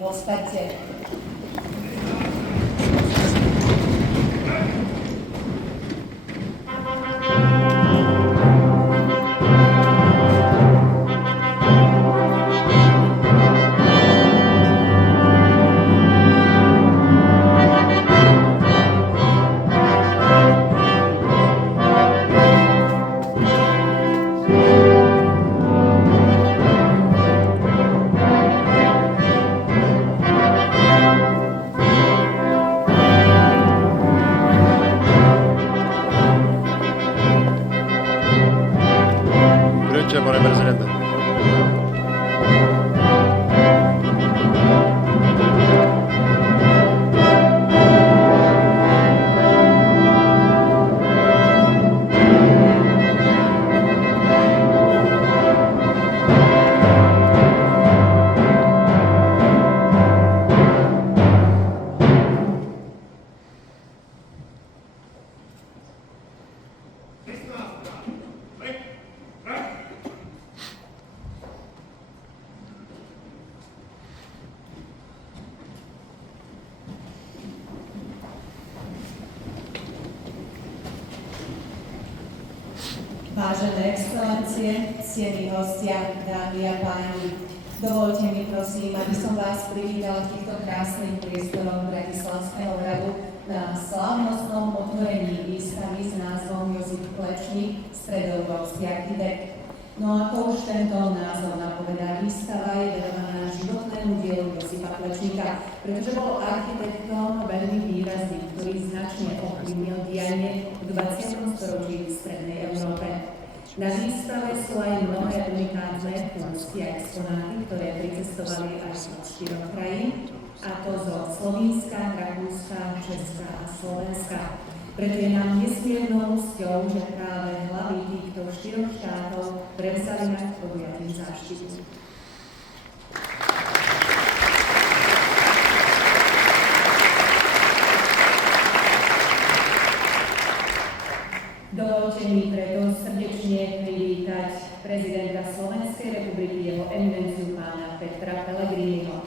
Postaďte. Vážené excelencie, ctení hostia, dámy a páni, dovoľte mi prosím, aby som vás privítala v týchto krásnych priestoroch Bratislavského hradu na slávnostnom otvorení výstavy s názvom Josip Plečnik, středoevropský architekt. No ako už tento názov napovedá, výstava je venovaná životnému dielu Josipa Plečnika, pretože bol architektom veľmi výrazným, ktorý značne ovplyvnil dianie v 20. storočí v strednej Európe. Na výstave sú aj mnohé unikátne kunstky a exponáty, ktoré pricestovali až z 4 krajín, a to zo Slovinska, Rakouska, Česka a Slovenska. Preto je nám nesmiernou cťou, že práve hlavy týchto 4 štátov prevzali nad podujatým záštitu. Dovoľte mi preto srdečne privítať prezidenta Slovenskej republiky, jeho eminenciu pána Petra Pellegriniho.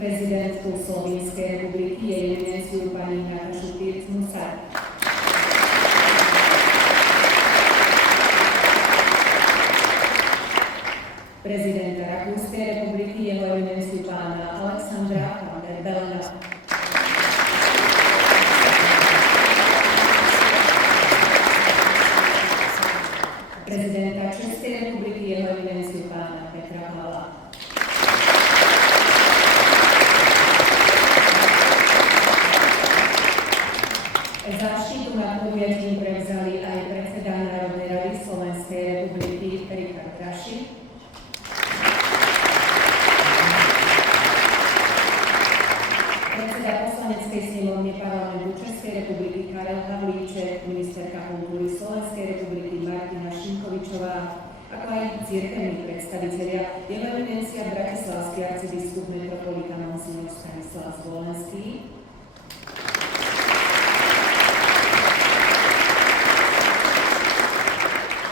Prezidentku Slovinskej republiky, jej eminenciu pani Natašu Pirc-Musar. Prezidenta Rakúskej republiky, jeho eminenciu pána Alexandra Belena. Prezidenta Českej republiky, jeho eminenciu pána Petra Pavla. Záštitu nad podujatím prevzali aj predseda Národnej rady Slovenskej republiky Richard Raši, predseda poslaneckej snemovne parlamentu Českej republiky Karel Havlíček, ministerka kultúry Slovenskej republiky Martina Šimkovičová, ako aj cirkevní predstavitelia, jeho eminencia Bratislavský arcibiskup metropolita monsignor Stanislav Zvolenský,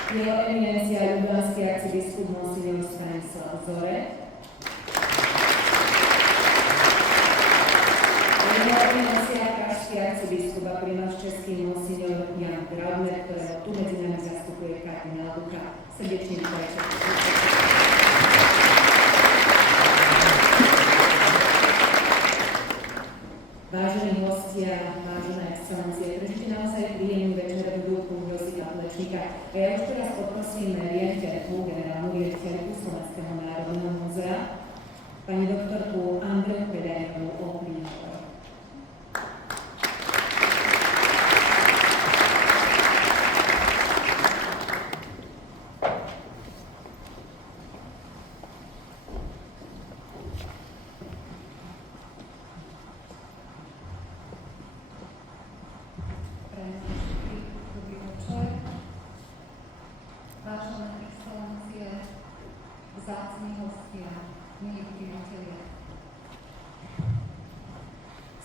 jeho eminencia Události arcibiskup monsignor Stanislav Zore, jeho eminencia pražský arcibiskup a primáš český monsignor Jan Prelovšek, ktorého tu medzi nami zastupuje kardinál Luka. Srdečne vítajte. Vážení hostia, vážené excelencie, prežite naozaj príjemný večer v duchu Josipa Plečnika. Ja už teraz poprosím riaditeľku, generálnu riaditeľku Slovenského národného múzea, pani doktorku Andreu Predajnovú o príhovor.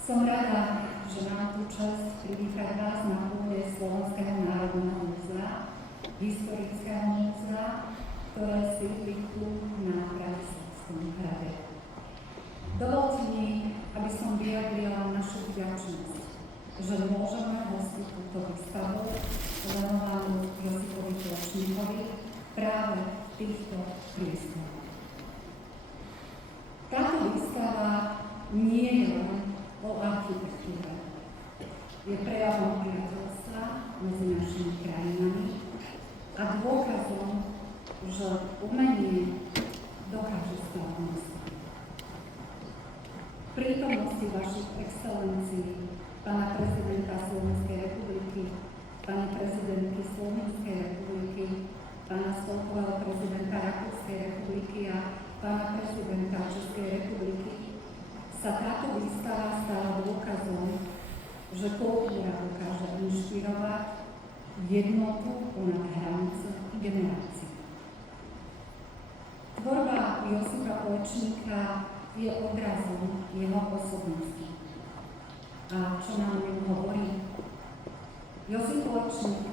Som rada, že mám tú časť privítať vás na pôde Slovenského národného múzea historického múzea, ktoré sídli tu na Bratislavskom hrade. Dovolte mi, aby som vyjadrila našu vďačnosť, že môžeme hostiť túto výstavu venovanú Josipovi Plečnikovi práve v týchto priestoroch. Táto výstava nie je len o architektúre. Je prejavom priateľstva medzi našimi krajinami a dôkazom, že umenie dokáže slávnosť. V prítomnosti vašich excelencií, pána prezidenta Slovenskej republiky, pani prezidentky Slovenskej republiky, pána spolkového prezidenta Rakouskej republiky a pána prezidenta Českej republiky, sa táto výstava stala dôkazom, že kultúra dokáže inšpirovať jednotu ponad hranice generácií. Tvorba Josipa Plečnika je odrazom jeho osobnosti. A čo nám ňu hovorí? Josip Plečnik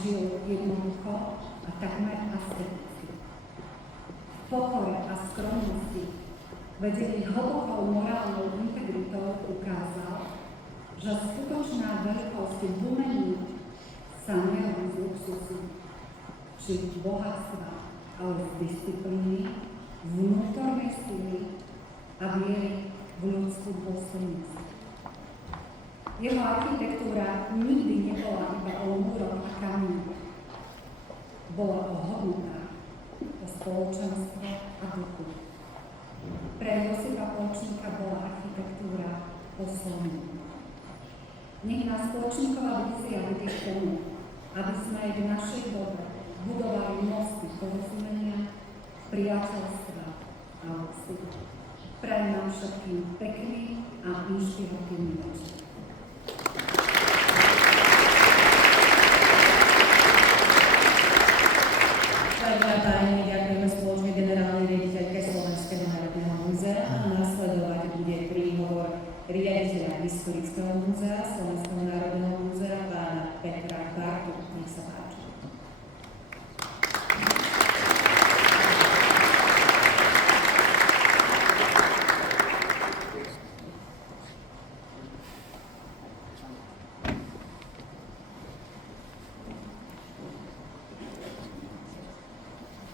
žil jednoducho a takmer asketicky. V pokore a skromnosti, vedený hlbokou morálnou integritou, ukázal, že skutočná veľkosť v umení sa nerobí z luxusu či bohatstva, ale z disciplíny, vnútornej sily a viery v ľudskú dôstojnosť. Jeho architektúra nikdy nebola iba o múroch a kameňoch. Bola o hodnotách, o spoločenstve a duchu. Pre Josipa Plečnika bola architektúra posledná. Nech nás Plečníková vízia vedie k tomu, aby sme aj v našej dobe budovali mosty porozumenia, priateľstva a úcty. Prajem nám všetkým pekný a inšpiratívny večer. Vážená pani, ďakujeme spoločne generálnej riaditeľke Slovenského národného múzea a nasledovať bude príhovor riaditeľa Historického múzea Slovenského národného múzea pána Petra Paveľa. Nech sa páči.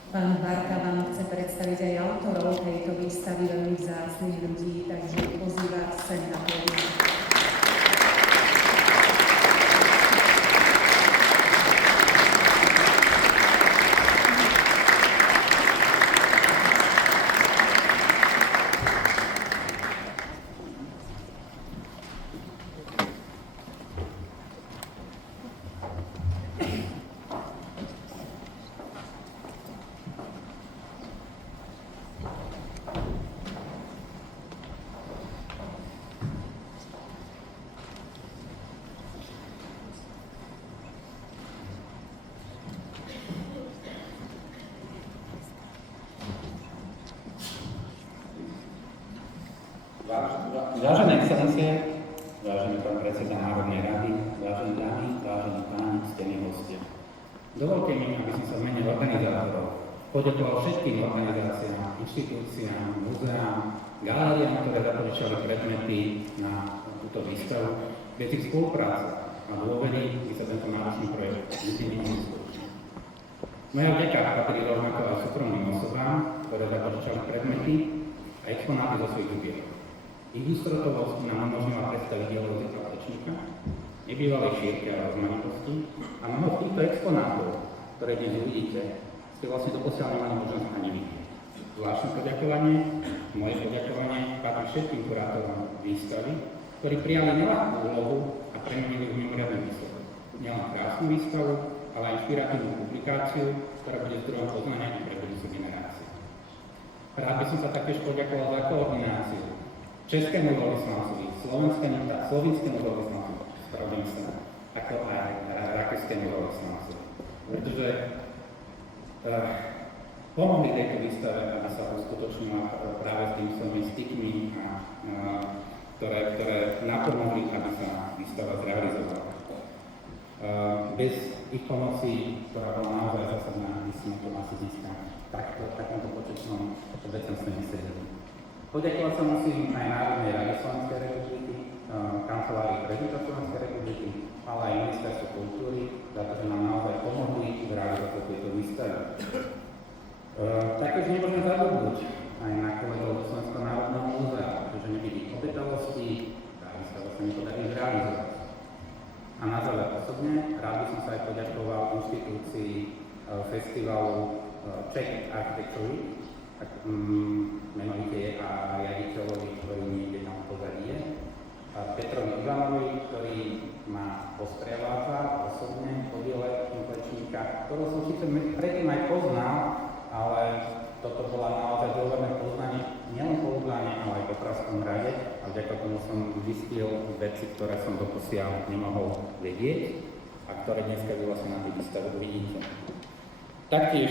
Pán Barka vám chce predstaviť aj autorov tejto výstavy, veľmi vzácnych ľudí, takže pozýva sem na pódium. Vážené excelencie, vážený pán predseda Národnej rady, vážené dámy, vážení páni, ctení hostia. Dovolte mi, aby som sa v mene organizátorov poďakoval všetkým organizáciám, inštitúciám, múzeám, galériám, ktoré zapožičali predmety na túto výstavu, bez ich spolupráce a dôvery by sa tento náročný projekt nikdy neuskutočnil. Moja vďaka patrí rovnako aj súkromným osobám, ktoré zapožičali predmety a exponáty zo svojich zbierok. Ich ústretovosť nám umožnila predstaviť dielo Josipa Plečnika, nebývalej šírke a rozmanitosti a mnoho z týchto exponátov, ktoré dnes uvidíte, ste vlastne doposiaľ nemali možnosť ani vidieť. Zvláštne poďakovanie, moje poďakovanie patrí všetkým kurátorom výstavy, ktorí prijali neľahkú úlohu a premenili v mimoriadny výsledok. Nielen krásnu výstavu, ale aj inšpiratívnu publikáciu, ktorá bude zdrojom poznania pre budúcu generáciu. Rád by som sa taktiež poďakoval za koordináciu českému veľvyslancovi, slovinskému veľvyslancovi, spravím sa, ako aj rakúskému veľvyslancovi. Pretože pomohli tejto výstave, aby sa uskutočnila práve s tým svojimi stykmi, ktoré napomohli, aby sa výstava zrealizovala. Bez ich pomoci, ktorá bola naozaj zásadná, by sme to asi dneska takomto početnom obecenstve nesedeli. Poďakovať sa musím aj Národnej rade Slovenskej republiky, kancelárii prezidenta Slovenskej republiky, ale aj Ministerstvu kultúry, za to, že nám naozaj pomohli v realizácii tejto výstavy. Taktiež nemôžeme zabudnúť aj na kolegov do Slovenského národného múzea, pretože nebyť ich obetavosti, tá výstava sa nepodarí zrealizovať. A na záver osobne, rád by som sa aj poďakoval inštitúcii festivalu Czech Architecture Week, menovite je a riaditeľovi, ktorý niekde tam pozadí je, Petrovi Ivanovi, ktorý ma posprevádza osobne po diele Plečníka, ktorého som síce predtým aj poznal, ale toto bola naozaj dôverné poznanie, nielen po Udáne, ale aj po Pražskom hrade a vďaka tomu som zistil veci, ktoré som doposiaľ nemohol vedieť a ktoré dneska vy vlastne na tej výstave uvidíte. Taktiež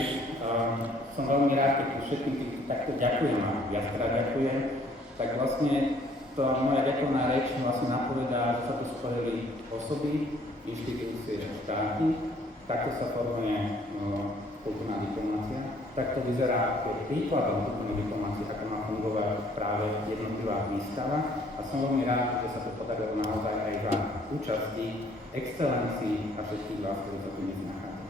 som veľmi rád, keď všetkým takto ďakujem a viackrát ďakujem, tak vlastne to moja ďakovná reč vlastne napovedá, že sa tu spojili osoby, inštitúcie, štáty, takto sa formuje kultúrna diplomácia. Takto vyzerá príkladom kultúrnej diplomácie, ako má fungovať práve jednotlivá výstava a som veľmi rád, že sa to podarilo naozaj aj za účasti, excelencii a všetkých vás, ktorí sa tu dnes nachádzajú.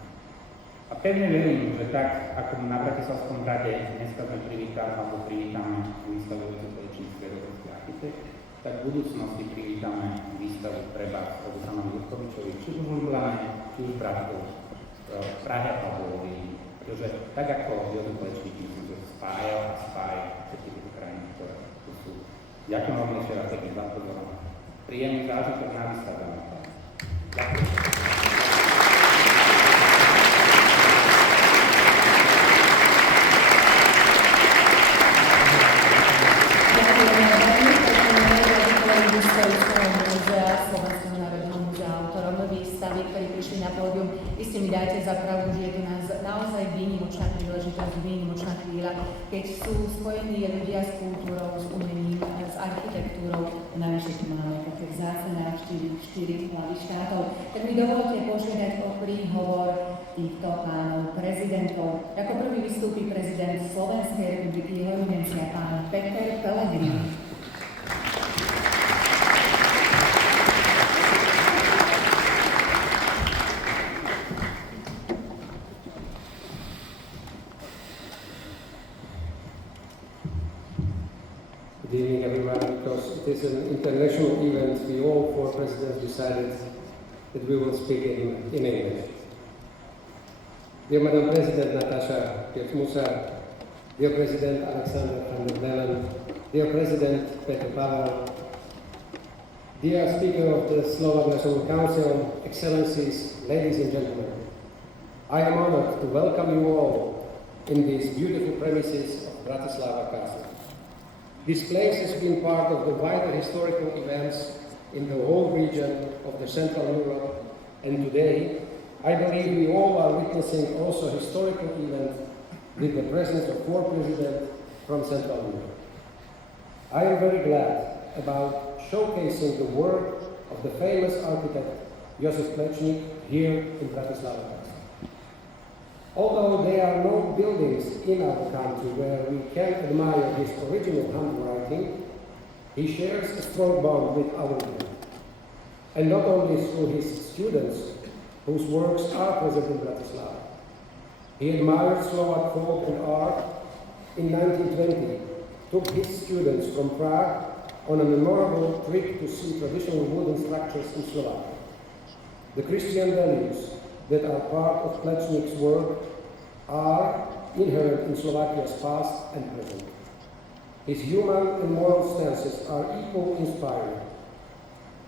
A pevne verím, že tak, ako na Bratislavskom hrade dneska sme privítame výstavu Josip Plečnik, stredoevropský architekt, tak v budúcnosti privítame výstavu treba od Joškovičovi, či už v Lublane, či už v Prahe alebo v pretože tak ako Josip Plečnik, myslím, že spája všetky tieto krajiny, ktoré tu sú. Ďakujem vám ešte raz pekne za pozornosť. Príjemný zážitok na výstave. Ďakujem. Slovenského národného múzea, autorom výstavy, ktorí prišli na pódium. Iste mi dajte za pravdu, že je to naozaj výnimočná príležitosť, výnimočná chvíľa, keď sú spojení ľudia s kultúrou, s umením, s architektúrou. Navyše tu máme také vzácne 4 hlavy štátov. Tak mi dovolte požiadať o príhovor týchto pánov prezidentov. Ako prvý vystúpi prezident Slovenskej republiky, jeho evidencia pán Petr Pavel. Good evening, everyone. Because it is an international event, we all four presidents decided that we will speak in English. Dear Madam President Natasha Pirc-Musar, dear President Alexander van der Bellen, dear President Petr Pavel, dear Speaker of the Slovak National Council, Excellencies, ladies and gentlemen, I am honored to welcome you all in these beautiful premises of Bratislava Castle. This place has been part of the wider historical events in the whole region of the Central Europe, and today, I believe we all are witnessing also a historical event with the presence of 4 presidents from Central Europe. I am very glad about showcasing the work of the famous architect Josip Plečnik here in Bratislava. Although there are no buildings in our country where we can admire his original handwriting, he shares a strong bond with our youth. And not only through his students, whose works are present in Bratislava. He admired Slovak folk and art. In 1920, took his students from Prague on a memorable trip to see traditional wooden structures in Slovakia. The Christian values that are part of Plečnik's work are inherent in Slovakia's past and present. His human and moral stances are equally inspiring.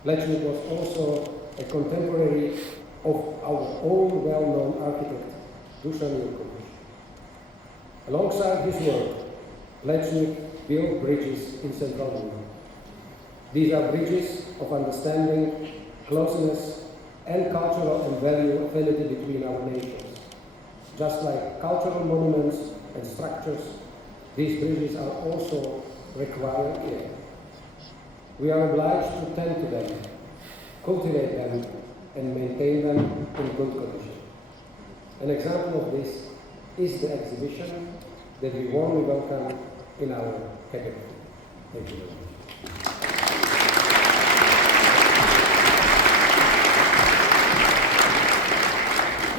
Plečnik was also a contemporary of our own well-known architect, Damjan Prelovšek. Alongside his work, Plečnik built bridges in Central Europe. These are bridges of understanding, closeness, and cultural and value affinity between our nations. Just like cultural monuments and structures, these bridges are also require care. We are obliged to tend to them, cultivate them, and maintain them in good condition. An example of this is the exhibition that we warmly welcome in our capital. Thank you very much.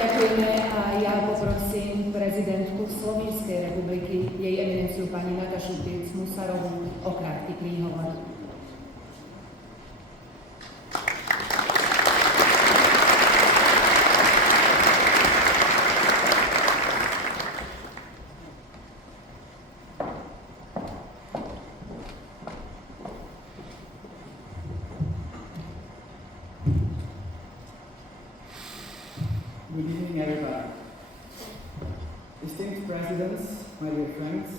Ďakujeme a ja poprosím prezidentku Slovenskej republiky, jej eminenciu pani Natašu Musarovú o krátky príhovor. Good evening, everybody. Distinguished presidents, my dear friends,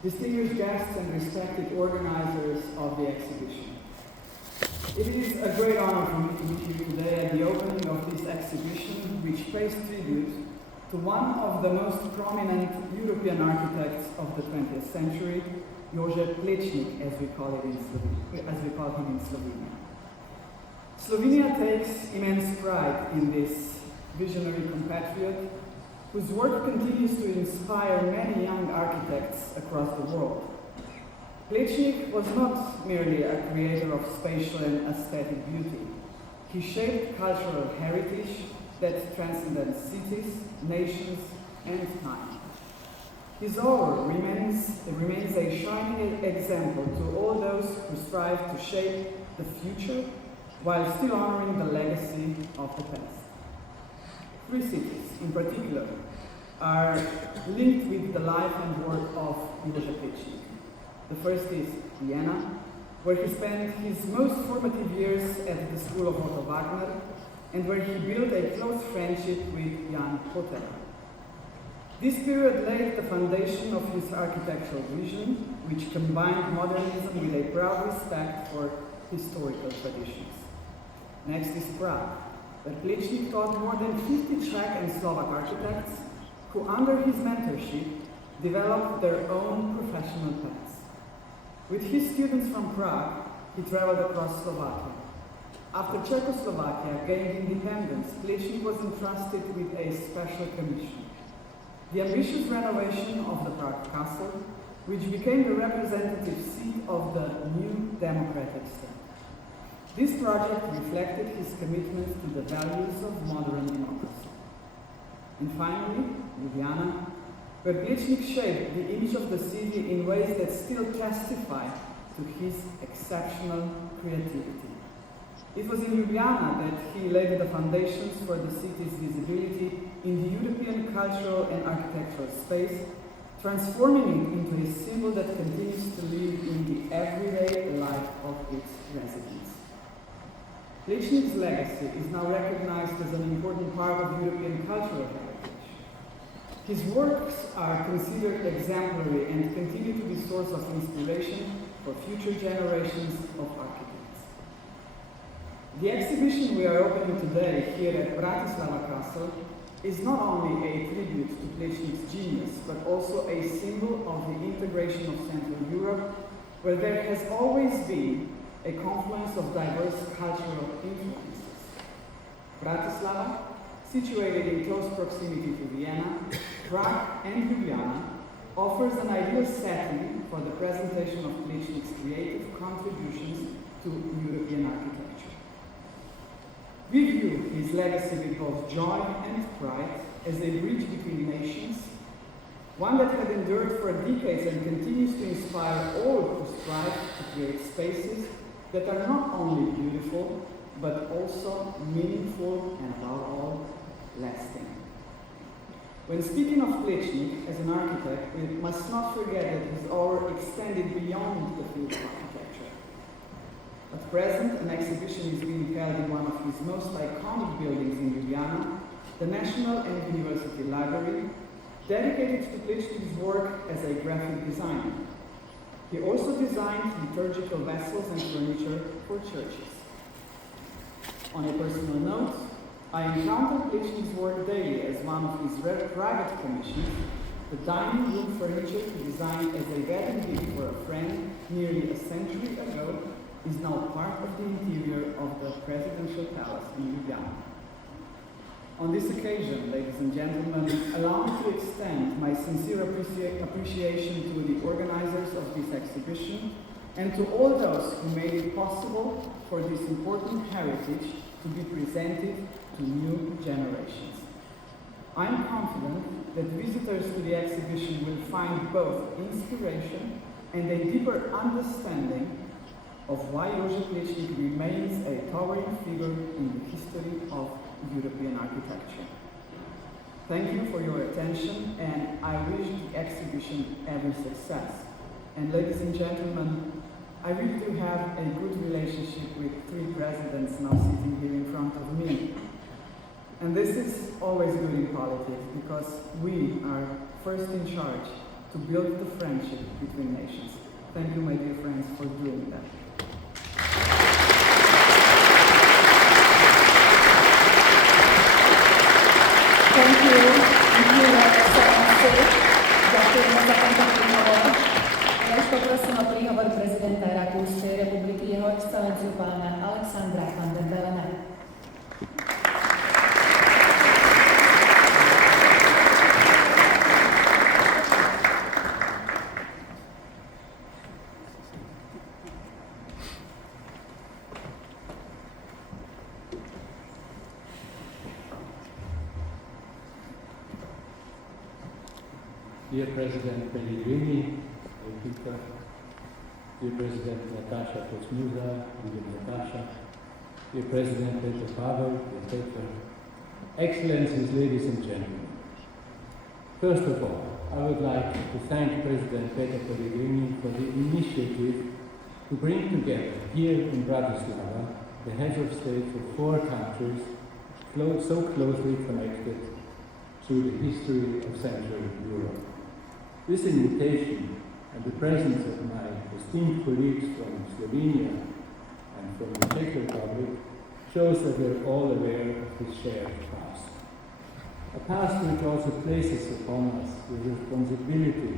distinguished guests and respected organizers of the exhibition. It is a great honor for me to meet you today at the opening of this exhibition, which pays tribute to one of the most prominent European architects of the 20th century, Jože Plečnik, as we call him in Slovenia. Slovenia takes immense pride in this visionary compatriot, whose work continues to inspire many young architects across the world. Plečnik was not merely a creator of spatial and aesthetic beauty. He shaped cultural heritage that transcended cities, nations, and time. His aura remains a shining example to all those who strive to shape the future while still honoring the legacy of the past. Three cities, in particular, are linked with the life and work of Jože Plečnik. The first is Vienna, where he spent his most formative years at the school of Otto Wagner, and where he built a close friendship with Jan Potter. This period laid the foundation of his architectural vision, which combined modernism with a proud respect for historical traditions. Next is Prague, where Plečnik taught more than 50 Czech and Slovak architects who, under his mentorship, developed their own professional paths. With his students from Prague, he traveled across Slovakia. After Czechoslovakia gained independence, Plečnik was entrusted with a special commission: the ambitious renovation of the Prague Castle, which became the representative seat of the new democratic state. This project reflected his commitment to the values of modern democracy. And finally, Ljubljana, where Plečnik shaped the image of the city in ways that still testify to his exceptional creativity. It was in Ljubljana that he laid the foundations for the city's visibility in the European cultural and architectural space, transforming it into a symbol that continues to live in the everyday life of its residents. Plečnik's legacy is now recognized as an important part of European cultural heritage. His works are considered exemplary and continue to be a source of inspiration for future generations of architects. The exhibition we are opening today here at Bratislavský Castle is not only a tribute to Plečnik's genius, but also a symbol of the integration of Central Europe, where there has always been a confluence of diverse cultural influences. Bratislava, situated in close proximity to Vienna, Prague and Ljubljana, offers an ideal setting for the presentation of Plečnik's creative contributions to European architecture. We view his legacy with both joy and pride as a bridge between nations, one that had endured for decades and continues to inspire all who strive to create spaces that are not only beautiful, but also meaningful and, above all, lasting. When speaking of Plečnik as an architect, we must not forget that his aura extended beyond the field of architecture. At present, an exhibition is being held in one of his most iconic buildings in Ljubljana, the National and University Library, dedicated to Plečnik's work as a graphic designer. He also designed liturgical vessels and furniture for churches. On a personal note, I encountered Plečnik's work daily as one of his rare private commissions, the dining room furniture he designed as a wedding gift for a friend nearly a century ago is now part of the interior of the presidential palace in Ljubljana. On this occasion, ladies and gentlemen, allow me to extend my sincere appreciation to the organizers of this exhibition and to all those who made it possible for this important heritage to be presented to new generations. I am confident that visitors to the exhibition will find both inspiration and a deeper understanding of why Jože Plečnik remains a towering figure in the history of European architecture. Thank you for your attention, and I wish the exhibition every success. And ladies and gentlemen, I really do have a good relationship with three presidents now sitting here in front of me. And this is always good in politics, because we are first in charge to build the friendship between nations. Thank you, my dear friends, for doing that. Thank you, Your Excellency. Ďakujeme za tento príhovor. Ja už poprosím o príhovor prezidenta Rakúskej republiky, jeho excelenciu pána Alexandra van der Bellena. Dear President Pellegrini, Peter, dear President Natasha Kosmuza, dear Natasha, dear President Petr Pavel, dear Petr, Excellencies, ladies and gentlemen. First of all, I would like to thank President Petr Pellegrini for the initiative to bring together here in Bratislava the heads of state of four countries so closely connected through the history of Central Europe. This invitation and the presence of my esteemed colleagues from Slovenia and from the Czech Republic shows that we're all aware of this shared past. A past which also places upon us the responsibility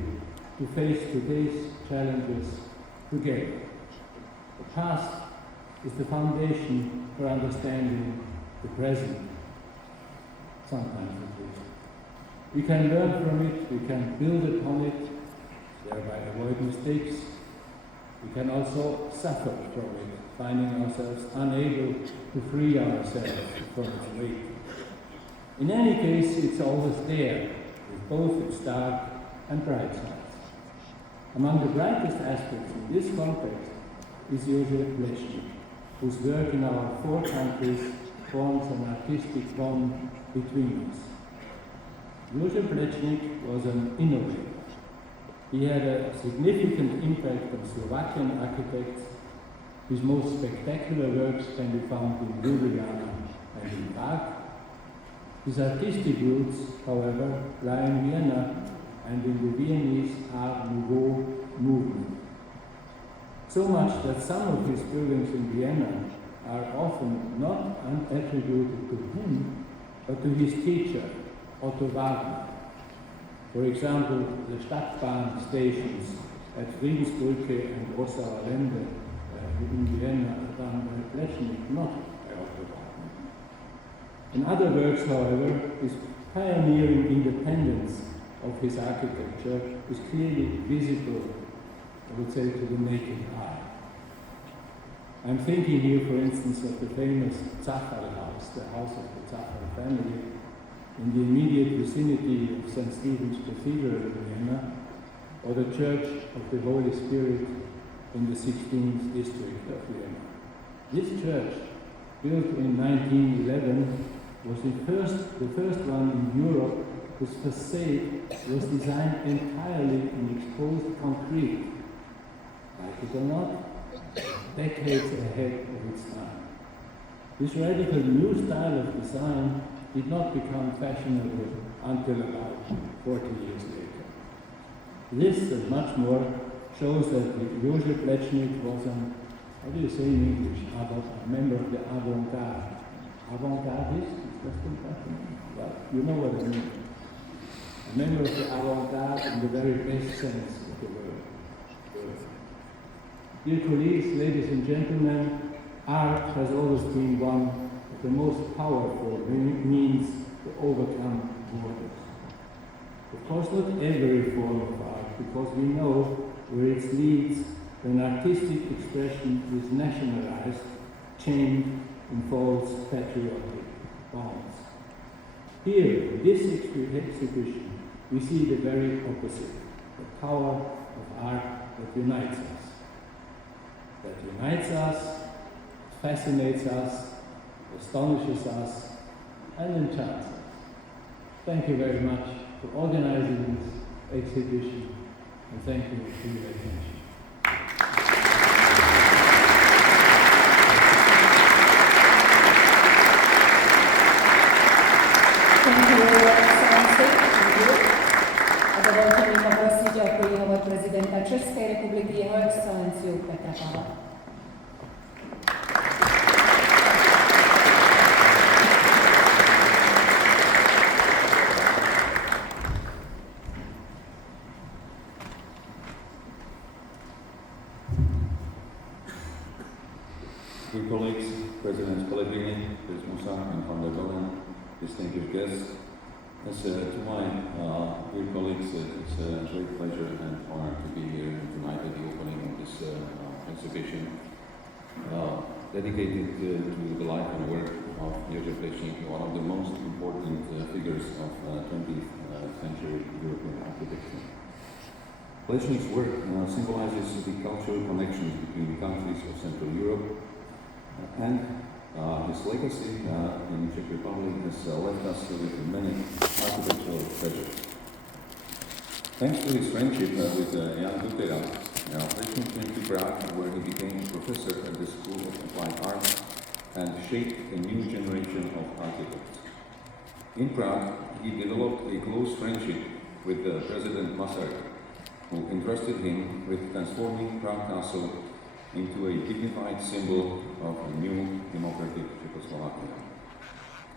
to face today's challenges together. The past is the foundation for understanding the present, sometimes at least. We can learn from it, we can build upon it, thereby avoid mistakes. We can also suffer from it, finding ourselves unable to free ourselves from its weight. In any case, it's always there, with both its dark and bright sides. Among the brightest aspects in this context is Jože Plečnik, whose work in our four countries forms an artistic bond between us. Jože Plečnik was an innovator. He had a significant impact on Slovakian architects. His most spectacular works can be found in Ljubljana and in Prague. His artistic roots, however, lie in Vienna and in the Viennese Art Nouveau movement. So much that some of his buildings in Vienna are often not attributed to him, but to his teacher, Otto Wagner. For example, the Stadtbahn stations at Friedensbrücke and Rossauer Lände in Vienna are done by Plečnik, not by Otto Wagner. In other works, however, his pioneering independence of his architecture is clearly visible, I would say, to the naked eye. I'm thinking here, for instance, of the famous Zahájil house, the house of the Zahájil family, in the immediate vicinity of St. Stephen's Cathedral in Vienna, or the Church of the Holy Spirit in the 16th district of Vienna. This church, built in 1911, was the first one in Europe whose facade was designed entirely in exposed concrete. Like it or not, decades ahead of its time. This radical new style of design did not become fashionable until about 40 years later. This and much more shows that Jože Plečnik was an, how do you say in English, a member of the avant-garde. Avant-gardist? Is that still fashionable? Well, you know what I mean. A member of the avant-garde in the very best sense of the word. Dear colleagues, ladies and gentlemen, art has always been one of the most powerful means to overcome borders. Of course, not every form of art, because we know where it leads when artistic expression is nationalized, chained in false patriotic bonds. Here, in this exhibition, we see the very opposite, the power of art that unites us. That unites us, fascinates us, astonishes us, and enchants us. Thank you very much for organizing this exhibition, and thank you for your attention. A dovolte mi poprosiť o príhovor prezidenta Českej republiky, jeho excelenciu Petra Pavla. Dear colleagues, Presidents Pellegrini, Prezident and Van der Bellen, distinguished guests, to my dear colleagues, it's a great pleasure and honor to be here tonight at the opening of this exhibition dedicated to the life and work of Jože Plečnik, one of the most important figures of 20th century European architecture. Plečnik's work symbolizes the cultural connections between the countries of Central Europe, and his legacy in the Czech Republic has left us with many architectural treasures. Thanks to his friendship with Jan Dutera, Plečnik went to Prague, where he became a professor at the School of Applied Arts and shaped a new generation of architects. In Prague, he developed a close friendship with President Masaryk, who entrusted him with transforming Prague Castle into a dignified symbol of a new democratic Czechoslovakia.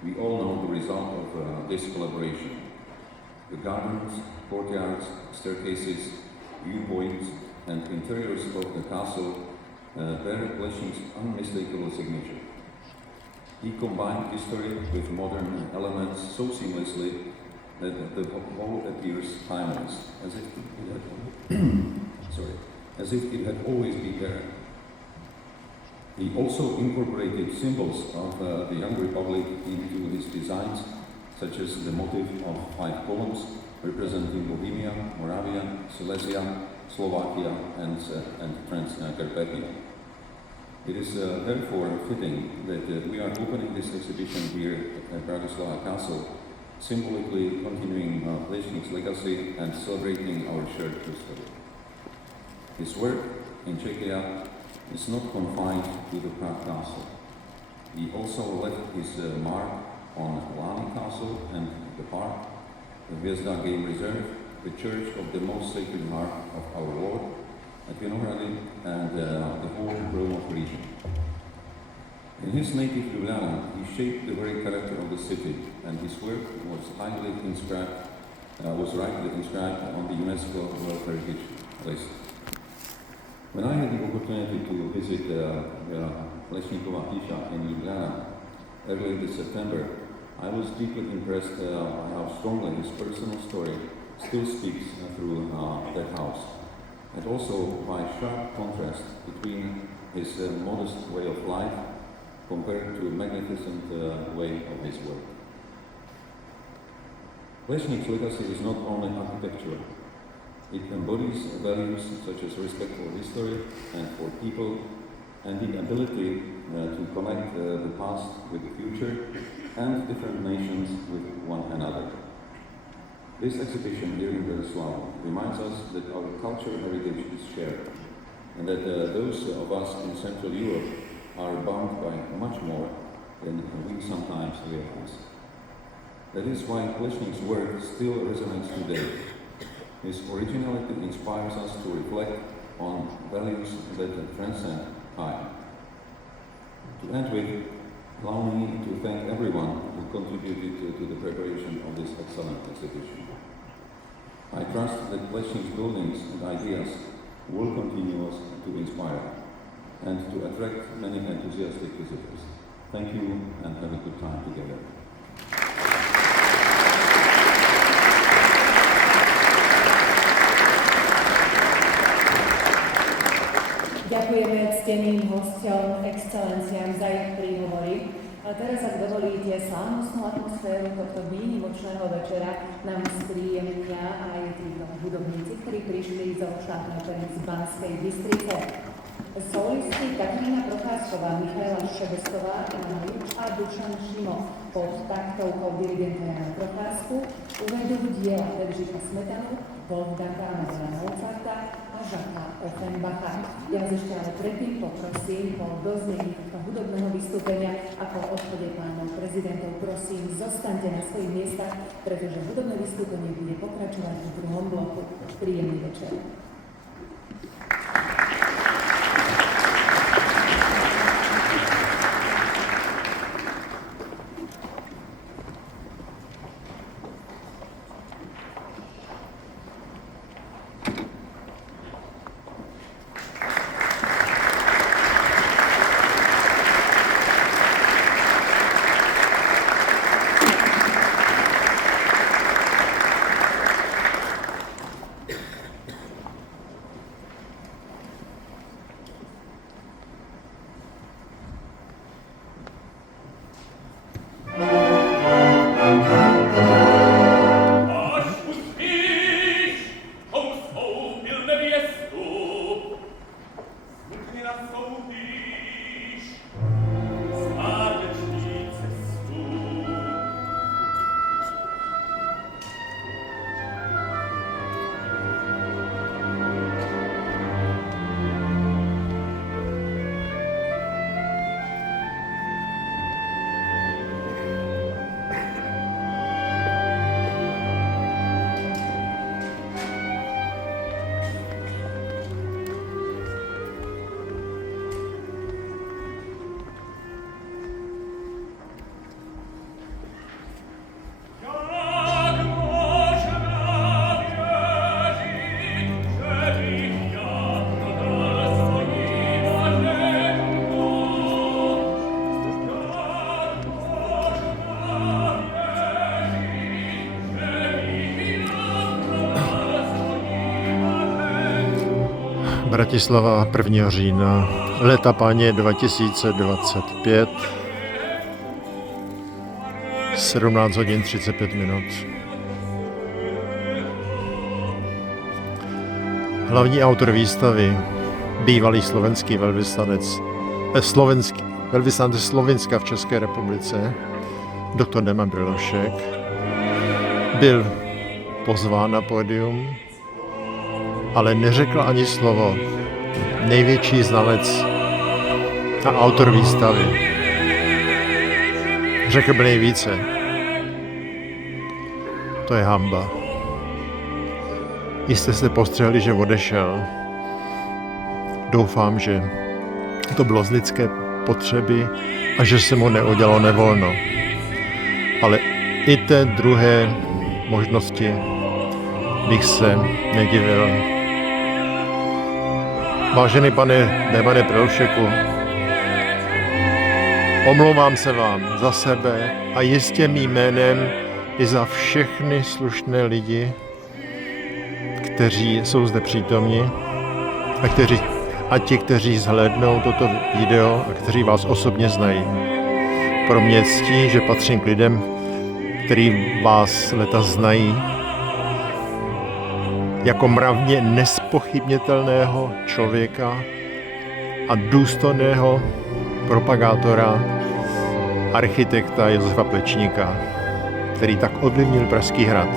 We all know the result of this collaboration. The gardens, courtyards, staircases, viewpoints, and interiors of the castle bear Plečnik's unmistakable signature. He combined history with modern elements so seamlessly that the whole appears timeless, as if it had always been there. He also incorporated symbols of the young republic into his designs, such as the motif of 5 columns representing Bohemia, Moravia, Silesia, Slovakia, and Transcarpathia. It is therefore fitting that we are opening this exhibition here at Bratislavský Castle, symbolically continuing Plečnik's legacy and celebrating our shared history. His work in Czechia is not confined to the Prague Castle. He also left his mark on Hlavním Castle and the park, the Hviezda Game Reserve, the church of the most sacred heart of our Lord, at Vinohrady, and the whole Rome region. In his native Ljubljana, he shaped the very character of the city, and his work was rightly inscribed on the UNESCO World Heritage List. When I had the opportunity to visit Plečnikova Píša in Ljubljana early this September, I was deeply impressed by how strongly his personal story still speaks through that house, and also by sharp contrast between his modest way of life compared to a magnificent way of his work. Plečnik's legacy is not only architectural. It embodies values such as respect for history and for people, and the ability to connect the past with the future and different nations with one another. This exhibition here in Bratislava reminds us that our cultural heritage is shared, and that those of us in Central Europe are bound by much more than we sometimes realize. That is why Plečnik's work still resonates today. His originality inspires us to reflect on values that transcend time. To end with, allow me to thank everyone who contributed to the preparation of this excellent exhibition. I trust that Plečnik's buildings and ideas will continue to inspire and to attract many enthusiastic visitors. Thank you and have a good time together. Ďakujeme cteným hosťom, excelenciám za ich príhovory. A teraz, ak dovolíte, slávnostnú atmosféru tohto výnimočného večera nám spríjemnia aj títo hudobníci, ktorí prišli zo štátnej opery z Banskej Bystrice. Solisti Kateřina Procházková, Michaela Šebestová, Ivana Juč a Dušan Šimo pod taktovkou dirigenta Jana Procházku uvedú diela Bedřicha Smetanu, Wolfganga Amadea Mozarta a Žaka Offenbacha. Ja vás ešte ale predtým poprosím po doznení tohto hudobného vystúpenia a po odchode pánov prezidentov. Prosím, zostaňte na svojich miestach, pretože hudobné vystúpenie bude pokračovať v druhom bloku. Príjemný večer. Bratislava 1. října, Leta Páně 2025, 17 hodin 35 minut. Hlavní autor výstavy, bývalý slovenský velvyslanec Slovinska v České republice, doktor Damjan Prelovšek, byl pozván na pódium, ale neřekl ani slovo. Největší znalec a autor výstavy. Řekl by nejvíce. To je hanba. Jistě jste postřehli, že odešel. Doufám, že to bylo z lidské potřeby a že se mu neudělalo nevolno. Ale i té druhé možnosti bych se nedivil. Vážený pane Damjane Prelovšeku, omlouvám se vám za sebe a jistě mým jménem i za všechny slušné lidi, kteří jsou zde přítomni a ti, kteří zhlédnou toto video a kteří vás osobně znají. Pro mě je ctí, že patřím k lidem, kteří vás leta znají, jako mravně nespochybnitelného člověka a důstojného propagátora architekta Josefa Plečníka, který tak ovlivnil Pražský hrad.